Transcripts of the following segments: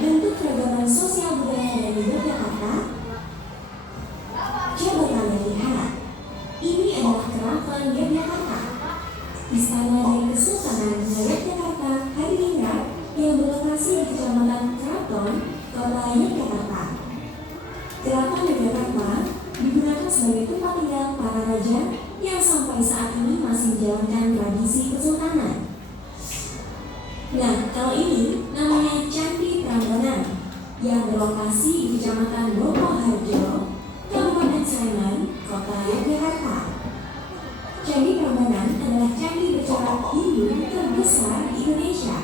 bentuk keragaman sosial budaya dari Yogyakarta? Coba kalian lihat, ini adalah Keraton Yogyakarta, istana dari Kesultanan Yogyakarta Hadiningrat yang berlokasi di Kecamatan Keraton, Kota Yogyakarta. Keraton Yogyakarta digunakan sebagai tempat tinggal para raja yang sampai saat ini masih menjalankan tradisi kesultanan. Nah, kalau ini namanya Candi Prambanan yang berlokasi di Kecamatan Wonoharjo, Kabupaten Sleman, Kota Yogyakarta. Candi Prambanan adalah candi bercorak Hindu terbesar di Indonesia.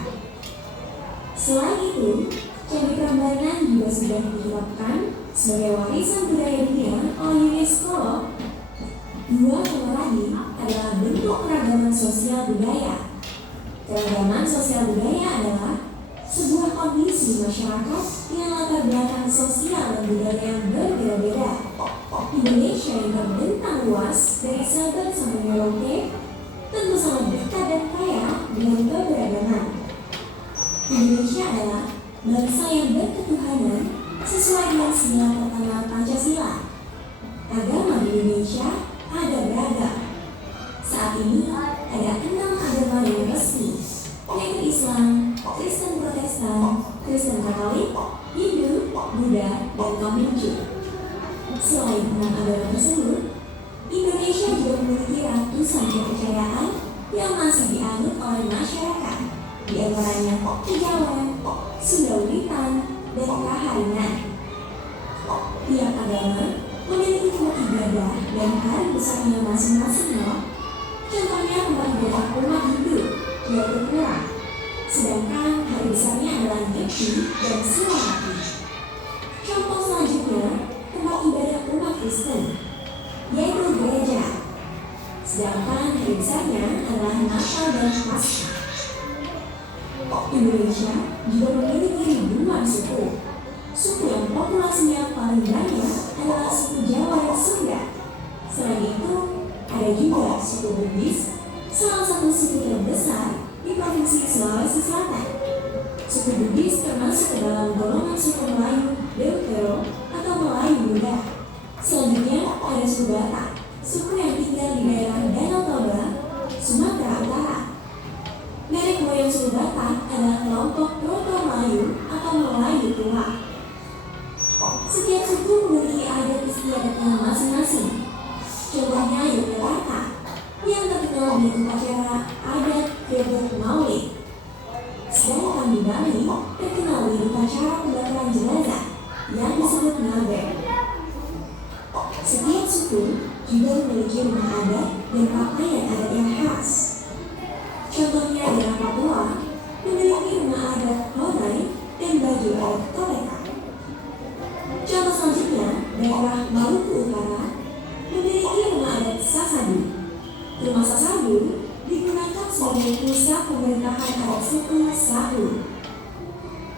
Selain itu, Candi Prambanan juga sudah ditetapkan sebagai warisan budaya dunia oleh UNESCO. Dua hal lagi adalah bentuk keragaman sosial budaya. Keragaman sosial budaya adalah sebuah kondisi masyarakat yang latar belakang sosial dan budaya yang berbeda-beda. Indonesia yang terbentang luas dari Sabang sampai Merauke tentu sangat dekat dan kaya dengan keberagaman. Indonesia adalah bangsa yang berketuhanan sesuai dengan sila pertama Pancasila. Agama di Indonesia ada beragam. Saat ini ada 6 agama yang resmi, yaitu Islam, Kristen Protestan, Kristen Katolik, Hindu, Buddha, dan Konghucu. Selain 6 agama tersebut, Indonesia juga memiliki ratusan kepercayaan yang masih dianut oleh masyarakat, di antaranya Kejawen, Sunda Wiwitan, dan Kaharingan. Tiap agama memiliki tempat ibadah dan hari besarnya masing-masing. Contohnya tempat ibadah umat Hindu, yaitu Pura, sedangkan hari besarnya adalah Nyepi dan Siwamati. Contoh selanjutnya, tempat ibadah umat Kristen, yaitu gereja, sedangkan hari besarnya adalah Natal dan Paskah. Indonesia juga memiliki ribuan suku. Suku yang populasinya paling banyak adalah suku Jawa dan Sunda. Selain itu, ada juga suku Bugis, salah satu suku terbesar di Provinsi Sulawesi Selatan. Suku Bugis termasuk ke dalam golongan suku Melayu Deutero atau Melayu Muda. Selanjutnya ada suku Batak, suku yang tinggal di daerah Danau Toba, Sumatera Utara. Nenek moyang suku Batak adalah kelompok Proto Melayu atau Melayu Tua. Setiap suku memiliki adat istiadatnya masing-masing. Contohnya Yogyakarta yang terkenal dengan upacara adat Grebek Maulid. Sedangkan di Bali terkenal dengan upacara pembakaran jenazah yang disebut Ngabek. Setiap suku juga memiliki rumah adat dan pakaian adat yang khas. Contohnya daerah Papua memiliki rumah adat Honai dan baju adat Toleka. Contoh selanjutnya, daerah Maluku Utara memiliki rumah adat Sasadu. Rumah Sasadu digunakan sebagai pusat pemerintahan adat suku Sahu.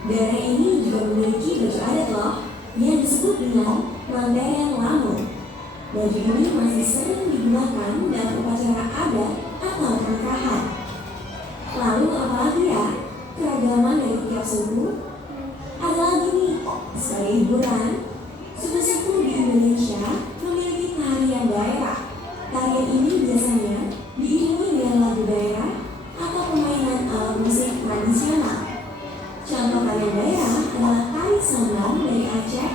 Daerah ini juga memiliki baju adat yang disebut dengan Mandailing Lamu. Baju ini masih sering digunakan dalam upacara adat atau pernikahan. Lalu apalagi ya keragaman dari tiap suku? Ada lagi nih, sebagai hiburan, suku-suku di Indonesia memiliki tarian daerah. Tarian ini biasanya diiringi dengan lagu daerah atau permainan alat musik tradisional. Contoh tarian daerah adalah tari sambang dari Aceh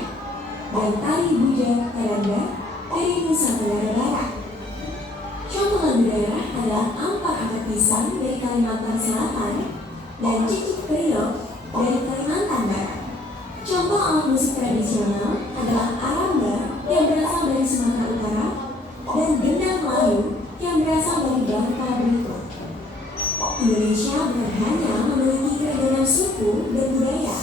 dan tari Buja Karanda dari Nusa Tenggara Barat. Contoh lagu daerah adalah Ampak Angkat Pisang dari Kalimantan Selatan dan Cicik Priok dari Kalimantan Barat. Contoh alat musik tradisional adalah aramba yang berasal dari Sumatera Utara dan gendang Melayu yang berasal dari Bangka Belitung. Indonesia bukan hanya memiliki keragaman suku dan budaya.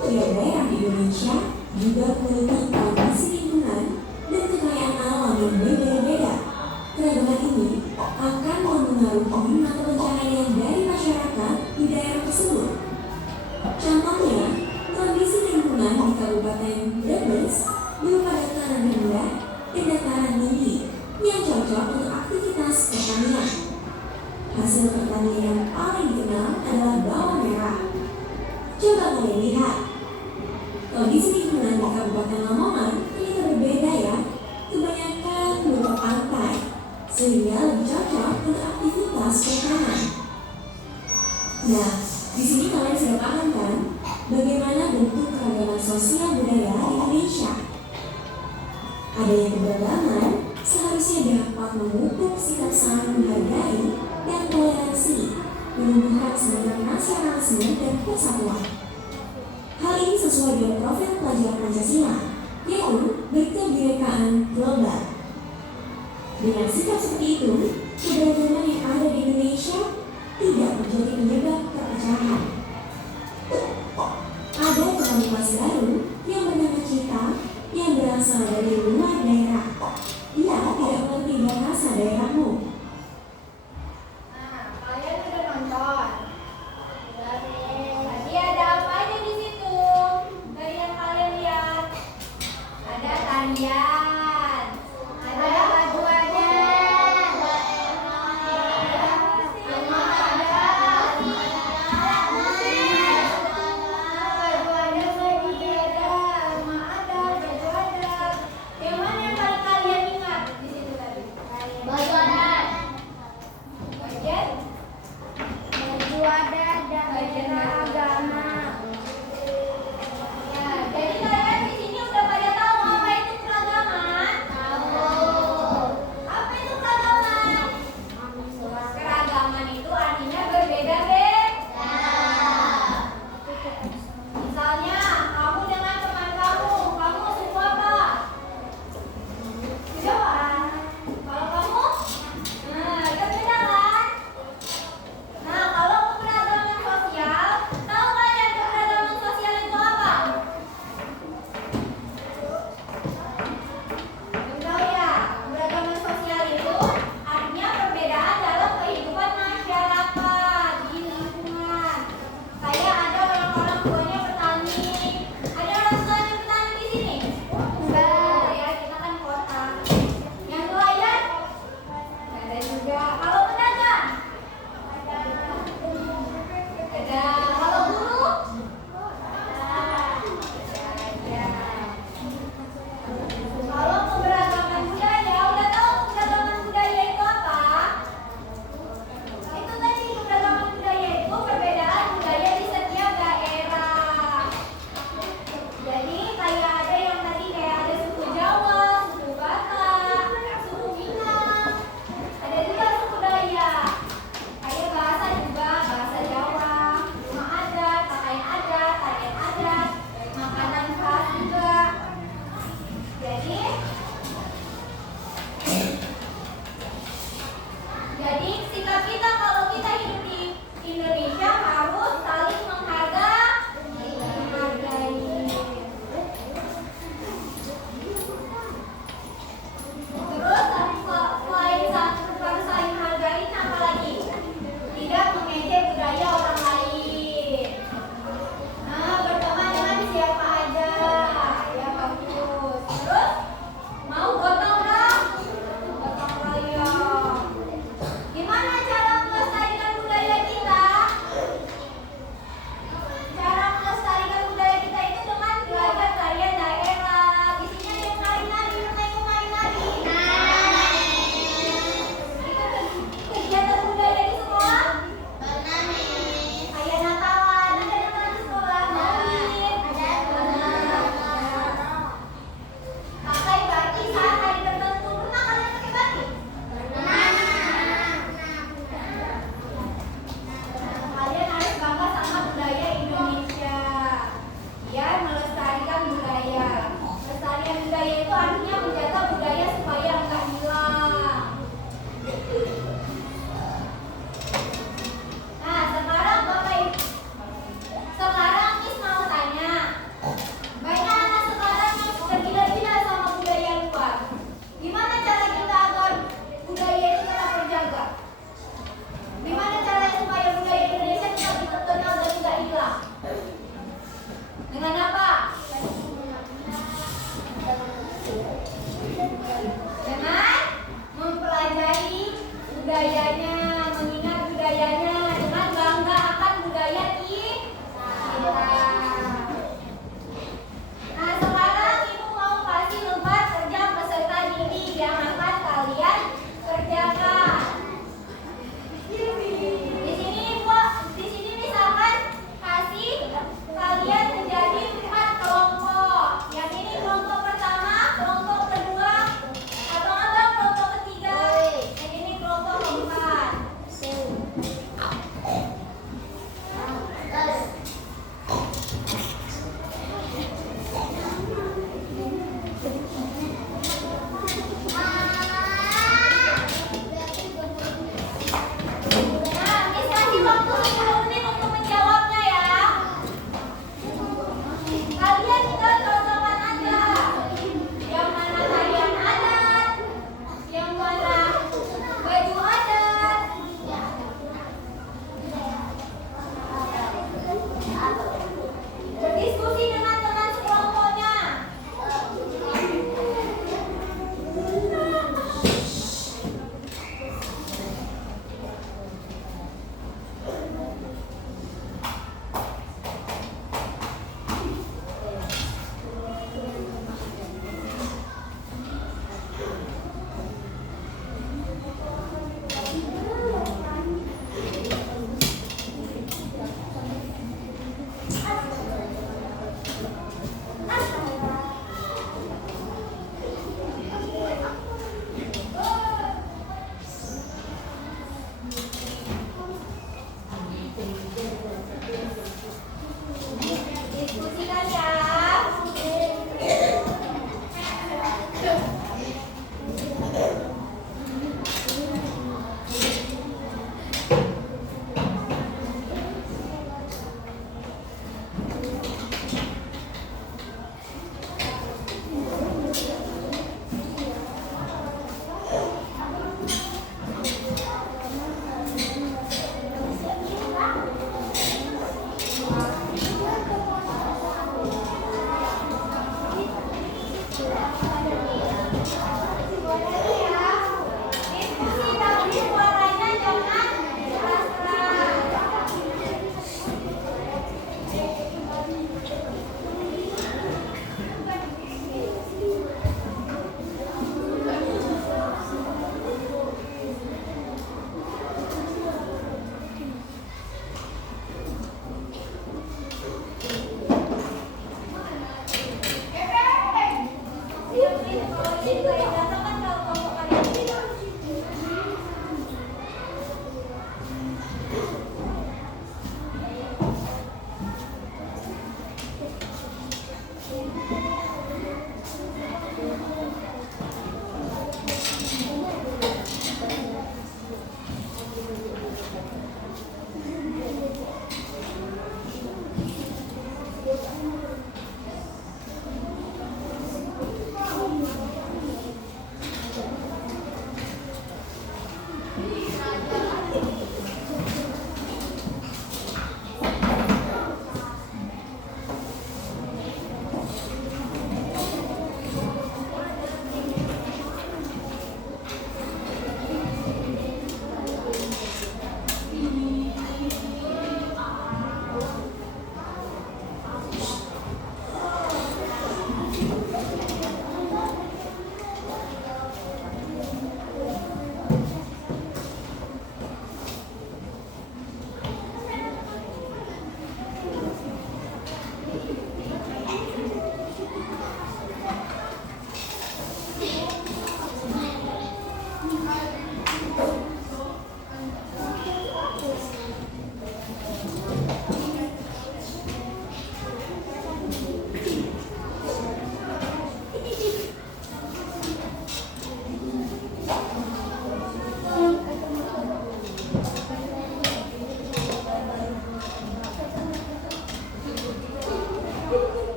Tiap daerah di Indonesia juga memiliki kondisi lingkungan dan kekayaan alam yang berbeda-beda. Keragaman ini akan mempengaruhi mata pencaharian dari masyarakat di daerah tersebut. Contohnya, kondisi lingkungan di Kabupaten Brebes berupa dataran rendah dan dataran tinggi yang cocok untuk aktivitas pertanian. Hasil pertanian yang paling dikenal adalah bawang merah. Coba kalian lihat. Kondisi lingkungan di Kabupaten Lamongan ternyata berbeda ya. Kebanyakan berupa pantai, sehingga lebih cocok untuk aktivitas perikanan. Nah, di sini kalian sudah paham kan bagaimana bentuk keragaman sosial budaya di Indonesia? Adanya keberagaman seharusnya dapat memupuk sikap saling menghargai dan toleransi, menumbuhkan semangat nasionalisme dan persatuan. Hal ini sesuai dengan profil pelajaran Pancasila, yaitu berkebinekaan global. Dengan sikap seperti itu, keberagaman yang ada di Indonesia tidak menjadi penyebab perpecahan. Ada komunitas baru yang bernama Cita yang berasal dari luar daerah. Dia tidak mengerti bahasa daerahmu. Nah, kalian sudah nonton. Tadi ada apa aja di situ? Dari yang kalian lihat, ada tarian, ada lagu adat, yang mana yang paling kalian ingat di situ tadi? Baju adat. Bagian baju adat dan bagian agama. Ya, jadi kalian di sini udah pada tahu apa itu keragaman? Tahu. Apa itu keragaman? Keragaman itu artinya berbeda-beda. Misalnya, kamu dengan teman kamu suka apa? Jawa. Kalau kamu, nah itu beda kan? Nah, kalau keberagaman sosial, tahu kalian keberagaman sosial itu apa? Belum tahu ya? Keberagaman sosial itu artinya perbedaan dalam kehidupan masyarakat di lingkungan. Kayak ada orang-orang tuanya petani. Ada orang tuanya petani di sini? Enggak, ya kita kan kota. Yang nelayan? Nggak ada juga. Kalau pedagang? Ada. Kalau buruh? Ada. Kalau keberagaman budaya, udah tahu keberagaman budaya itu apa? Itu tadi keberagaman budaya itu perbedaan budaya di setiap daerah. Jadi kayak ada yang tadi kayak ada suku Jawa, suku Batak, suku Minang, ada juga suku Dayak. Kayak bahasa juga, bahasa Jawa, rumah adat, pakaian adat, tarian adat, makanan khas juga. Jadi sikap kita kalau kita hidup di Indonesia harus saling menghargai. Terus selain saling hargai, apa lagi? Tidak mengejek budaya orang lain. Nah, berteman dengan siapa aja, ya bagus. Terus mau gotong dong, gotong royong. Gimana cara melestarikan budaya kita? Cara melestarikan budaya kita itu dengan belajar tarian daerah. Di sini ada yang nari-nari, tengok nari-nari. Itu kegiatan budaya di sekolah? Kayak Natalan, ada Natalan di sekolah. Maulid. Pakai batik saat hari tertentu. Pernah kalian pakai batik? Kalian harus bangga sama budaya Indonesia. Biar melestarikan budaya. Melestarikan budaya itu artinya menjaga budaya supaya enggak hilang. Nah, sekarang Miss mau tanya. Banyak anak sekarang yang tergila-gila sama budaya luar. Gimana cara kita agar budaya itu tetap terjaga? Gimana caranya supaya budaya Indonesia tetap terkenal dan tidak hilang? Dengan apa?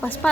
Pas-pas.